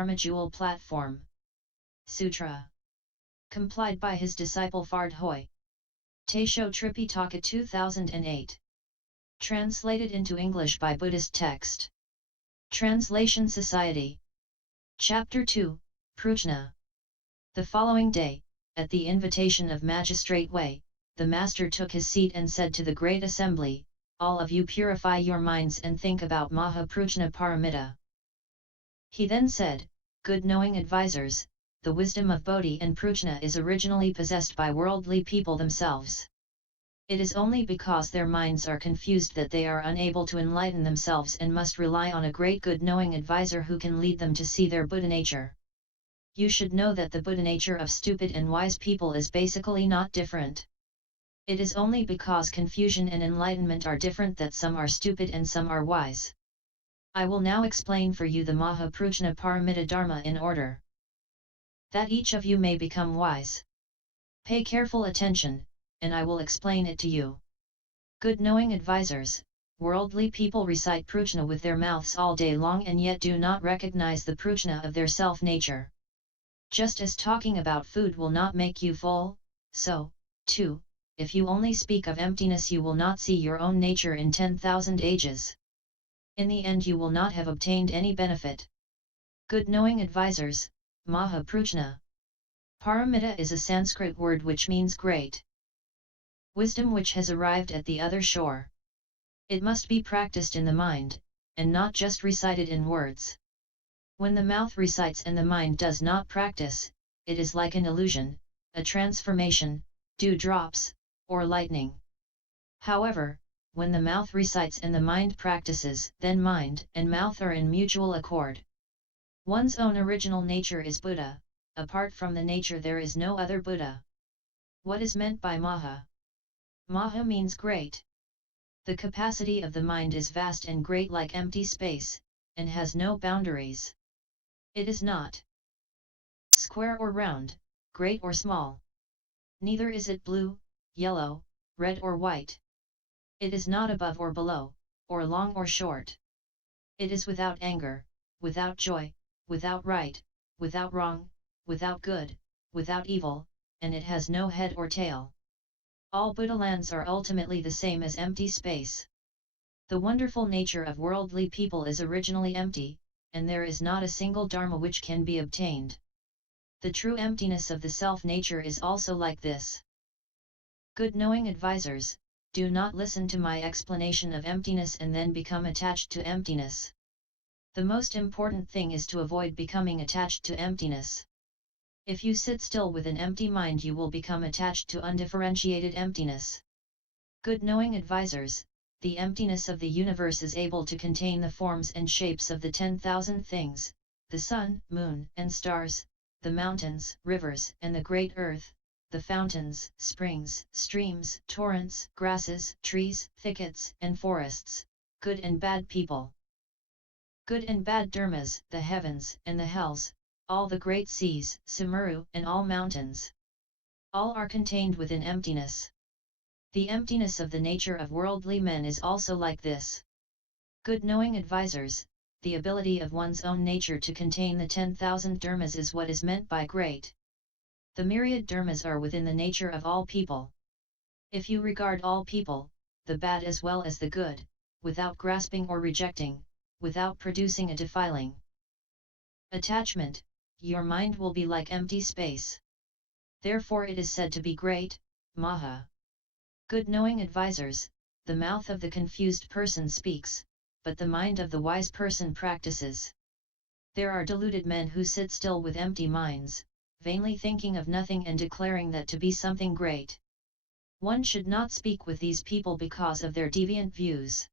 Dharma Jewel Platform. Sutra. Complied by his disciple Phard Hoi. Taisho Tripitaka 2008. Translated into English by Buddhist text. Translation Society. Chapter 2, Prajna. The following day, at the invitation of Magistrate Wei, the master took his seat and said to the great assembly, "All of you purify your minds and think about Maha Prajna Paramita." He then said, "Good knowing advisors, the wisdom of Bodhi and Prajna is originally possessed by worldly people themselves. It is only because their minds are confused that they are unable to enlighten themselves and must rely on a great good knowing advisor who can lead them to see their Buddha nature. You should know that the Buddha nature of stupid and wise people is basically not different. It is only because confusion and enlightenment are different that some are stupid and some are wise. I will now explain for you the Maha Prajna Paramita Dharma in order, that each of you may become wise. Pay careful attention, and I will explain it to you. Good knowing advisors, worldly people recite Prajna with their mouths all day long and yet do not recognize the Prajna of their self-nature. Just as talking about food will not make you full, so, too, if you only speak of emptiness you will not see your own nature in 10,000 ages. In the end you will not have obtained any benefit. Good knowing advisors, Maha Prajna Paramita is a Sanskrit word which means great wisdom which has arrived at the other shore. It must be practiced in the mind, and not just recited in words. When the mouth recites and the mind does not practice, it is like an illusion, a transformation, dewdrops, or lightning. However, when the mouth recites and the mind practices, then mind and mouth are in mutual accord. One's own original nature is Buddha, apart from the nature there is no other Buddha. What is meant by Maha? Maha means great. The capacity of the mind is vast and great like empty space, and has no boundaries. It is not square or round, great or small. Neither is it blue, yellow, red or white. It is not above or below, or long or short. It is without anger, without joy, without right, without wrong, without good, without evil, and it has no head or tail. All Buddha lands are ultimately the same as empty space. The wonderful nature of worldly people is originally empty, and there is not a single dharma which can be obtained. The true emptiness of the self-nature is also like this. Good knowing advisors, do not listen to my explanation of emptiness and then become attached to emptiness. The most important thing is to avoid becoming attached to emptiness. If you sit still with an empty mind you will become attached to undifferentiated emptiness. Good knowing advisors, the emptiness of the universe is able to contain the forms and shapes of the 10,000 things, the sun, moon, and stars, the mountains, rivers, and the great earth, the fountains, springs, streams, torrents, grasses, trees, thickets, and forests, good and bad people. Good and bad dharmas, the heavens and the hells, all the great seas, Samaru, and all mountains. All are contained within emptiness. The emptiness of the nature of worldly men is also like this. Good knowing advisors, the ability of one's own nature to contain the 10,000 dharmas is what is meant by great. The myriad dharmas are within the nature of all people. If you regard all people, the bad as well as the good, without grasping or rejecting, without producing a defiling attachment, your mind will be like empty space. Therefore it is said to be great, Maha. Good knowing advisors, the mouth of the confused person speaks, but the mind of the wise person practices. There are deluded men who sit still with empty minds, vainly thinking of nothing and declaring that to be something great. One should not speak with these people because of their deviant views.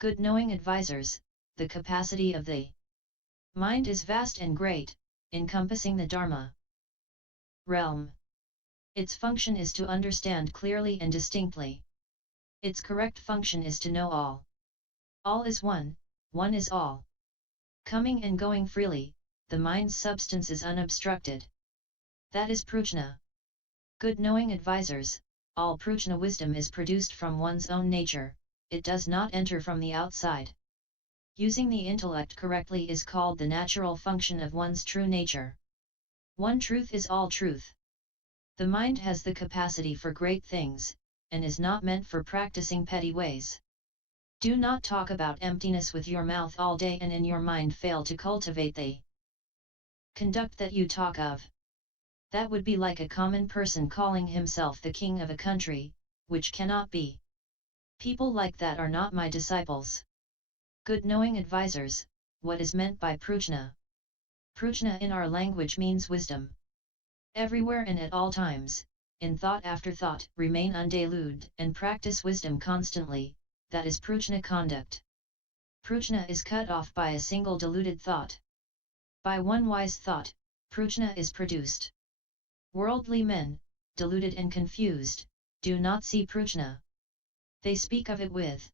Good knowing advisors, the capacity of the mind is vast and great, encompassing the Dharma realm. Its function is to understand clearly and distinctly. Its correct function is to know all. All is one, one is all. Coming and going freely, the mind's substance is unobstructed. That is Prajna. Good knowing advisors, all Prajna wisdom is produced from one's own nature, it does not enter from the outside. Using the intellect correctly is called the natural function of one's true nature. One truth is all truth. The mind has the capacity for great things, and is not meant for practicing petty ways. Do not talk about emptiness with your mouth all day and in your mind fail to cultivate the conduct that you talk of. That would be like a common person calling himself the king of a country, which cannot be. People like that are not my disciples. Good knowing advisors, what is meant by Prajna? Prajna in our language means wisdom. Everywhere and at all times, in thought after thought, remain undeluded and practice wisdom constantly, that is Prajna conduct. Prajna is cut off by a single deluded thought. By one wise thought, Prajna is produced. Worldly men, deluded and confused, do not see Prajna. They speak of it with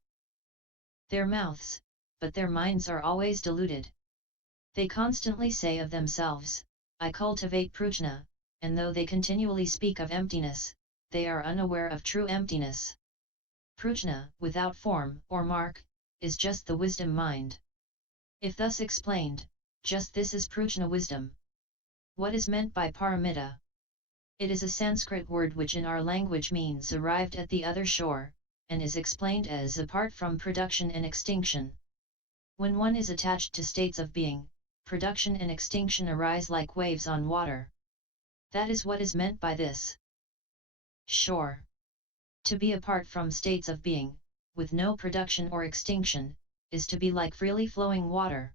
their mouths, but their minds are always deluded. They constantly say of themselves, I cultivate Prajna, and though they continually speak of emptiness, they are unaware of true emptiness. Prajna, without form or mark, is just the wisdom mind. If thus explained, just this is Prajna wisdom. What is meant by Paramita? It is a Sanskrit word which in our language means arrived at the other shore, and is explained as apart from production and extinction. When one is attached to states of being, production and extinction arise like waves on water. That is what is meant by this shore. To be apart from states of being, with no production or extinction, is to be like freely flowing water.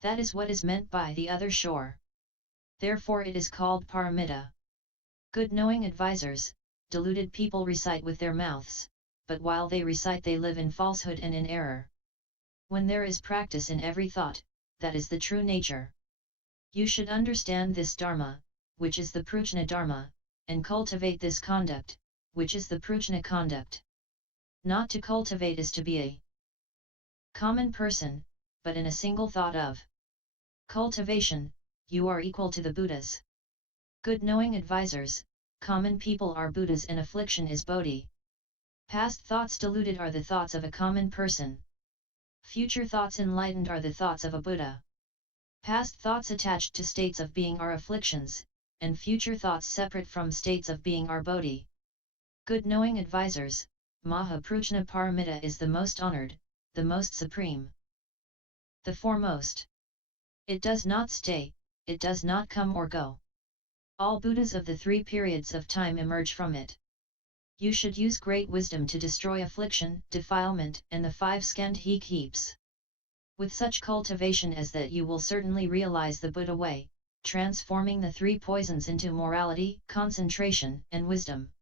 That is what is meant by the other shore. Therefore it is called Paramita. Good knowing advisors, deluded people recite with their mouths, but while they recite they live in falsehood and in error. When there is practice in every thought, that is the true nature. You should understand this Dharma, which is the Prajna Dharma, and cultivate this conduct, which is the Prajna conduct. Not to cultivate is to be a common person, but in a single thought of cultivation, you are equal to the Buddhas. Good knowing advisors, common people are Buddhas and affliction is Bodhi. Past thoughts deluded are the thoughts of a common person. Future thoughts enlightened are the thoughts of a Buddha. Past thoughts attached to states of being are afflictions, and future thoughts separate from states of being are Bodhi. Good knowing advisors, Maha Prajna Paramita is the most honored, the most supreme, the foremost. It does not stay, it does not come or go. All Buddhas of the three periods of time emerge from it. You should use great wisdom to destroy affliction, defilement, and the 5 skandha heaps. With such cultivation as that you will certainly realize the Buddha way, transforming the 3 poisons into morality, concentration, and wisdom.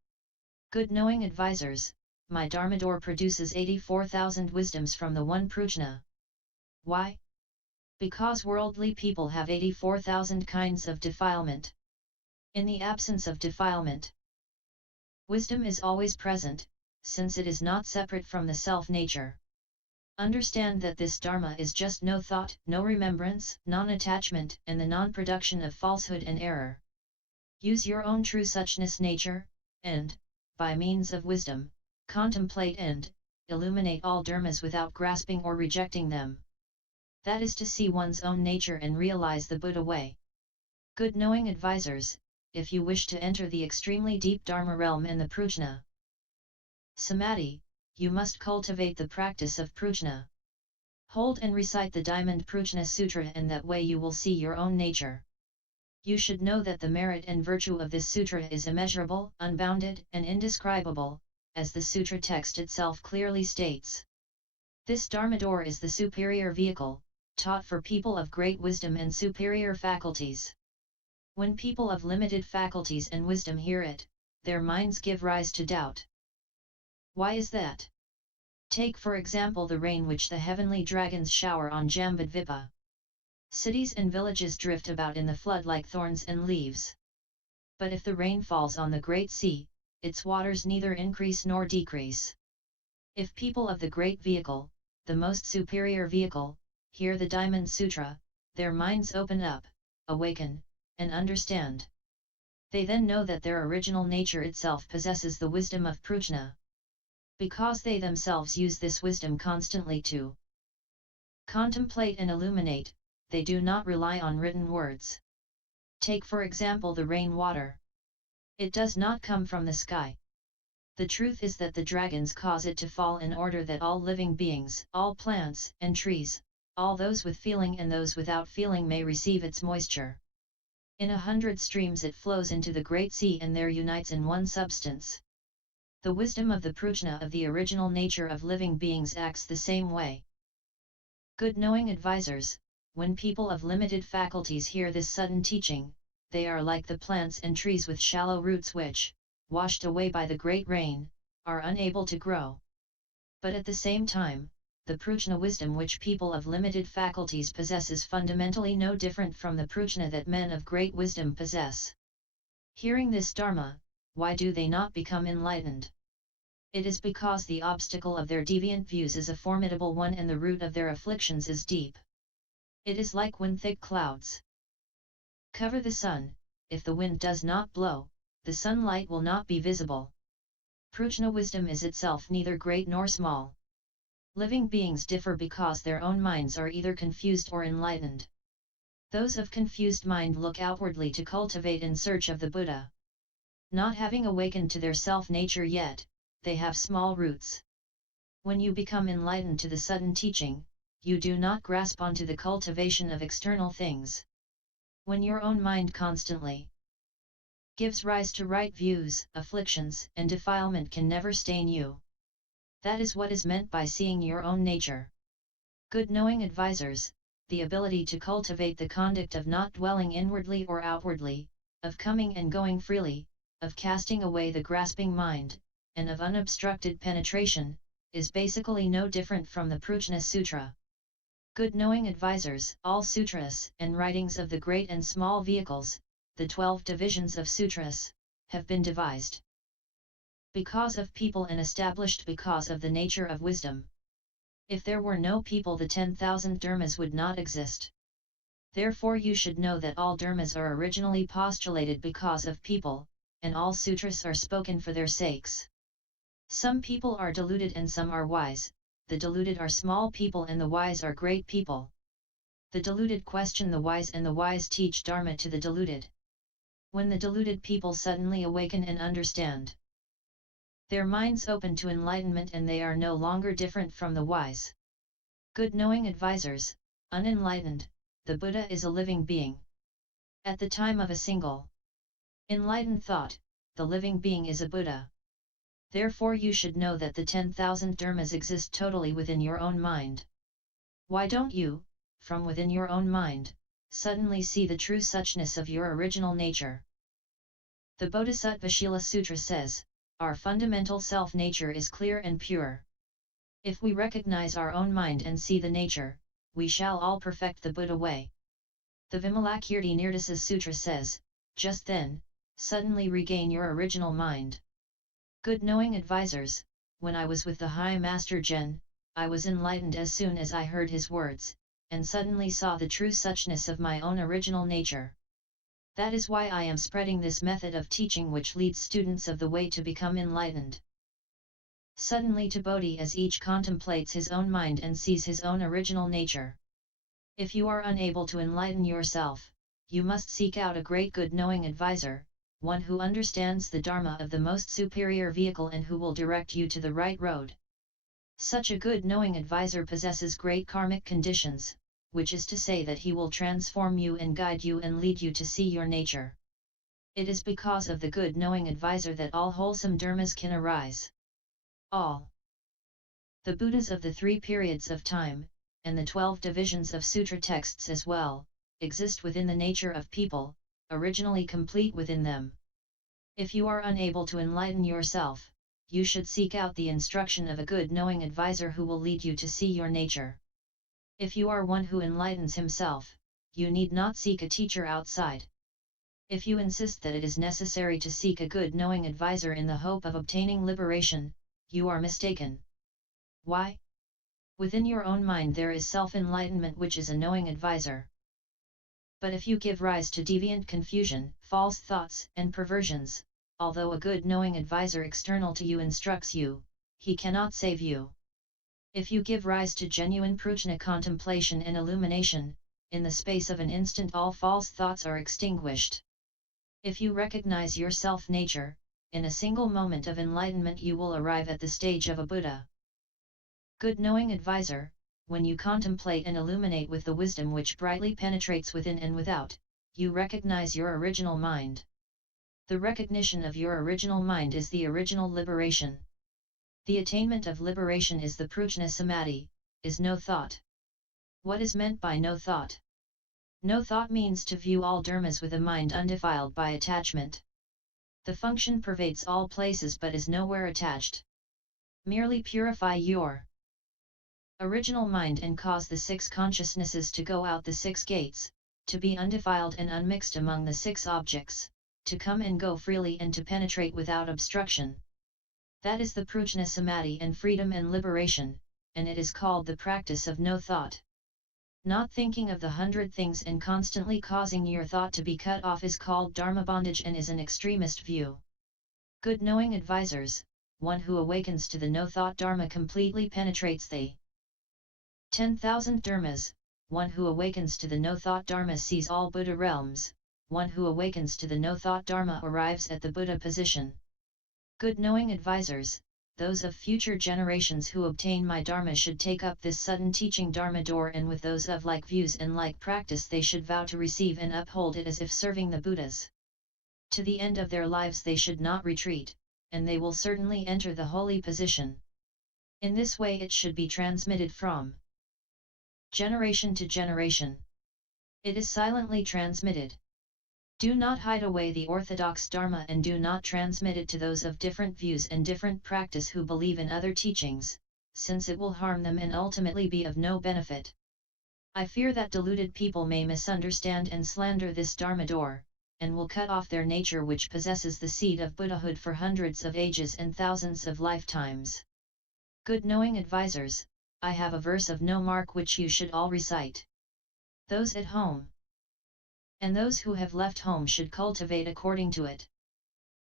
Good knowing advisors, my Dharmador produces 84,000 wisdoms from the one Prajna. Why? Because worldly people have 84,000 kinds of defilement. In the absence of defilement, wisdom is always present, since it is not separate from the self-nature. Understand that this Dharma is just no thought, no remembrance, non-attachment, and the non-production of falsehood and error. Use your own true suchness nature, and, by means of wisdom, contemplate and illuminate all dharmas without grasping or rejecting them. That is to see one's own nature and realize the Buddha way. Good knowing advisors, if you wish to enter the extremely deep Dharma realm and the Prajna Samadhi, you must cultivate the practice of Prajna. Hold and recite the Diamond Prajna Sutra, and that way you will see your own nature. You should know that the merit and virtue of this sutra is immeasurable, unbounded, and indescribable, as the sutra text itself clearly states. This Dharmador is the superior vehicle, taught for people of great wisdom and superior faculties. When people of limited faculties and wisdom hear it, their minds give rise to doubt. Why is that? Take for example the rain which the heavenly dragons shower on Jambudvipa. Cities and villages drift about in the flood like thorns and leaves. But if the rain falls on the great sea, its waters neither increase nor decrease. If people of the great vehicle, the most superior vehicle, hear the Diamond Sutra, their minds open up, awaken, and understand. They then know that their original nature itself possesses the wisdom of Prajna. Because they themselves use this wisdom constantly to contemplate and illuminate, they do not rely on written words. Take for example the rain water. It does not come from the sky. The truth is that the dragons cause it to fall in order that all living beings, all plants and trees, all those with feeling and those without feeling may receive its moisture. In 100 streams it flows into the great sea and there unites in one substance. The wisdom of the Prajna of the original nature of living beings acts the same way. Good knowing advisors, when people of limited faculties hear this sudden teaching, they are like the plants and trees with shallow roots which, washed away by the great rain, are unable to grow. But at the same time, the Prajna wisdom which people of limited faculties possess is fundamentally no different from the Prajna that men of great wisdom possess. Hearing this Dharma, why do they not become enlightened? It is because the obstacle of their deviant views is a formidable one and the root of their afflictions is deep. It is like when thick clouds cover the sun, if the wind does not blow, the sunlight will not be visible. Prajna wisdom is itself neither great nor small. Living beings differ because their own minds are either confused or enlightened. Those of confused mind look outwardly to cultivate in search of the Buddha. Not having awakened to their self-nature yet, they have small roots. When you become enlightened to the sudden teaching, you do not grasp onto the cultivation of external things. When your own mind constantly gives rise to right views, afflictions and defilement can never stain you. That is what is meant by seeing your own nature. Good knowing advisors, the ability to cultivate the conduct of not dwelling inwardly or outwardly, of coming and going freely, of casting away the grasping mind, and of unobstructed penetration, is basically no different from the Prajna Sutra. Good knowing advisors, all sutras and writings of the great and small vehicles, the 12 divisions of sutras, have been devised because of people and established because of the nature of wisdom. If there were no people, the 10,000 dharmas would not exist. Therefore you should know that all dharmas are originally postulated because of people, and all sutras are spoken for their sakes. Some people are deluded and some are wise, the deluded are small people and the wise are great people. The deluded question the wise and the wise teach dharma to the deluded. When the deluded people suddenly awaken and understand, their minds open to enlightenment and they are no longer different from the wise. Good knowing advisors, unenlightened, the Buddha is a living being. At the time of a single enlightened thought, the living being is a Buddha. Therefore you should know that the 10,000 dharmas exist totally within your own mind. Why don't you, from within your own mind, suddenly see the true suchness of your original nature? The Bodhisattva Shila Sutra says, our fundamental self-nature is clear and pure. If we recognize our own mind and see the nature, we shall all perfect the Buddha way. The Vimalakirti Nirdasa Sutra says, just then, suddenly regain your original mind. Good knowing advisors, when I was with the High Master Jen, I was enlightened as soon as I heard his words, and suddenly saw the true suchness of my own original nature. That is why I am spreading this method of teaching which leads students of the way to become enlightened. Suddenly to Bodhi as each contemplates his own mind and sees his own original nature. If you are unable to enlighten yourself, you must seek out a great good knowing advisor, one who understands the Dharma of the most superior vehicle and who will direct you to the right road. Such a good knowing advisor possesses great karmic conditions, which is to say that he will transform you and guide you and lead you to see your nature. It is because of the good knowing advisor that all wholesome dharmas can arise. All the Buddhas of the 3 periods of time, and the 12 divisions of sutra texts as well, exist within the nature of people, originally complete within them. If you are unable to enlighten yourself, you should seek out the instruction of a good knowing advisor who will lead you to see your nature. If you are one who enlightens himself, you need not seek a teacher outside. If you insist that it is necessary to seek a good knowing advisor in the hope of obtaining liberation, you are mistaken. Why? Within your own mind there is self-enlightenment which is a knowing advisor. But if you give rise to deviant confusion, false thoughts and perversions, although a good knowing advisor external to you instructs you, he cannot save you. If you give rise to genuine Prajna contemplation and illumination, in the space of an instant all false thoughts are extinguished. If you recognize your self-nature, in a single moment of enlightenment you will arrive at the stage of a Buddha. Good knowing advisor, when you contemplate and illuminate with the wisdom which brightly penetrates within and without, you recognize your original mind. The recognition of your original mind is the original liberation. The attainment of liberation is the Prajna Samadhi, is no thought. What is meant by no thought? No thought means to view all dharmas with a mind undefiled by attachment. The function pervades all places but is nowhere attached. Merely purify your original mind and cause the six consciousnesses to go out the six gates, to be undefiled and unmixed among the six objects, to come and go freely and to penetrate without obstruction. That is the Prajna Samadhi and freedom and liberation, and it is called the practice of no thought. Not thinking of the 100 things and constantly causing your thought to be cut off is called dharma bondage and is an extremist view. Good knowing advisors, one who awakens to the no-thought dharma completely penetrates the 10,000 dharmas, one who awakens to the no-thought dharma sees all Buddha realms, one who awakens to the no-thought dharma arrives at the Buddha position. Good knowing advisors, those of future generations who obtain my dharma should take up this sudden teaching dharma door, and with those of like views and like practice they should vow to receive and uphold it as if serving the Buddhas. To the end of their lives they should not retreat, and they will certainly enter the holy position. In this way it should be transmitted from generation to generation. It is silently transmitted. Do not hide away the orthodox dharma and do not transmit it to those of different views and different practice who believe in other teachings, since it will harm them and ultimately be of no benefit. I fear that deluded people may misunderstand and slander this dharma door, and will cut off their nature which possesses the seed of Buddhahood for hundreds of ages and thousands of lifetimes. Good knowing advisors, I have a verse of no mark which you should all recite. Those at home and those who have left home should cultivate according to it.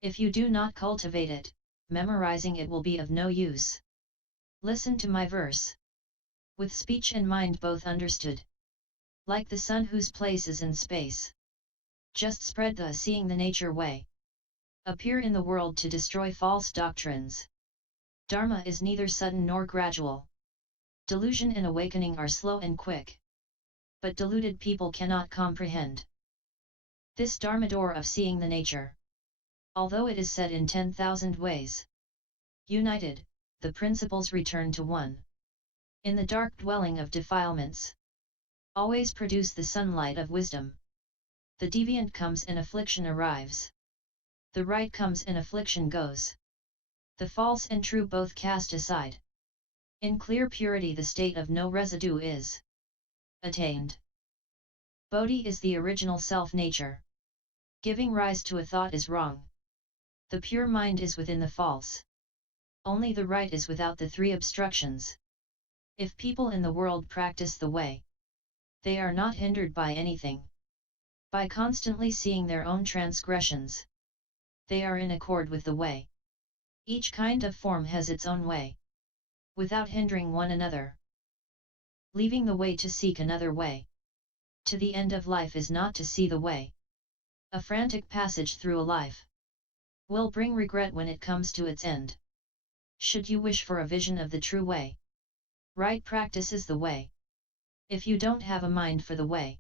If you do not cultivate it, memorizing it will be of no use. Listen to my verse. With speech and mind both understood. Like the sun whose place is in space. Just spread the seeing the nature way. Appear in the world to destroy false doctrines. Dharma is neither sudden nor gradual. Delusion and awakening are slow and quick. But deluded people cannot comprehend this dharma door of seeing the nature. Although it is said in 10,000 ways united, the principles return to one. In the dark dwelling of defilements, always produce the sunlight of wisdom. The deviant comes and affliction arrives. The right comes and affliction goes. The false and true both cast aside. In clear purity the state of no residue is attained. Bodhi is the original self-nature. Giving rise to a thought is wrong. The pure mind is within the false. Only the right is without the three obstructions. If people in the world practice the way, they are not hindered by anything. By constantly seeing their own transgressions, they are in accord with the way. Each kind of form has its own way, without hindering one another. Leaving the way to seek another way to the end of life is not to see the way. A frantic passage through a life will bring regret when it comes to its end. Should you wish for a vision of the true way, right practice is the way. If you don't have a mind for the way,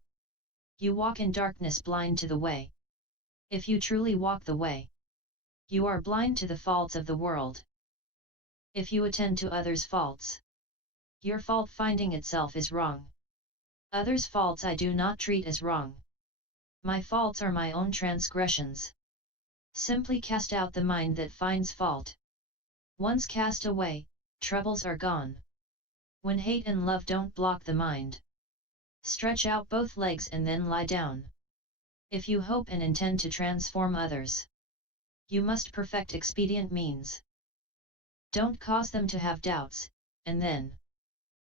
you walk in darkness blind to the way. If you truly walk the way, you are blind to the faults of the world. If you attend to others' faults, your fault finding itself is wrong. Others' faults I do not treat as wrong. My faults are my own transgressions. Simply cast out the mind that finds fault. Once cast away, troubles are gone. When hate and love don't block the mind, stretch out both legs and then lie down. If you hope and intend to transform others, you must perfect expedient means. Don't cause them to have doubts, and then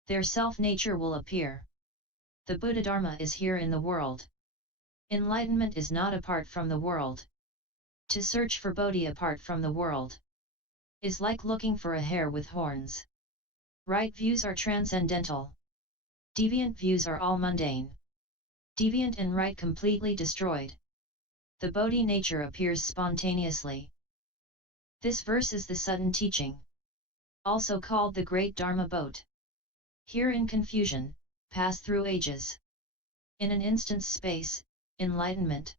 their self-nature will appear. The Buddha Dharma is here in the world. Enlightenment is not apart from the world. To search for Bodhi apart from the world is like looking for a hare with horns. Right views are transcendental. Deviant views are all mundane. Deviant and right completely destroyed. The Bodhi nature appears spontaneously. This verse is the sudden teaching, also called the Great Dharma Boat. Here in confusion, pass through ages. In an instant's space, enlightenment.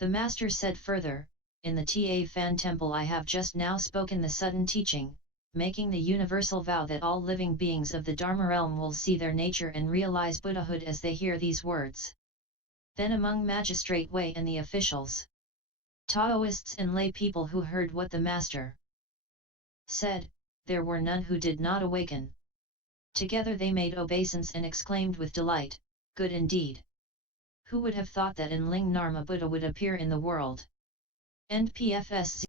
The Master said further, in the Ta Fan Temple I have just now spoken the sudden teaching, making the universal vow that all living beings of the Dharma realm will see their nature and realize Buddhahood as they hear these words. Then among Magistrate Way and the officials, Taoists and lay people who heard what the Master said, there were none who did not awaken. Together they made obeisance and exclaimed with delight, good indeed. Who would have thought that in Ling Narma Buddha would appear in the world? End PFS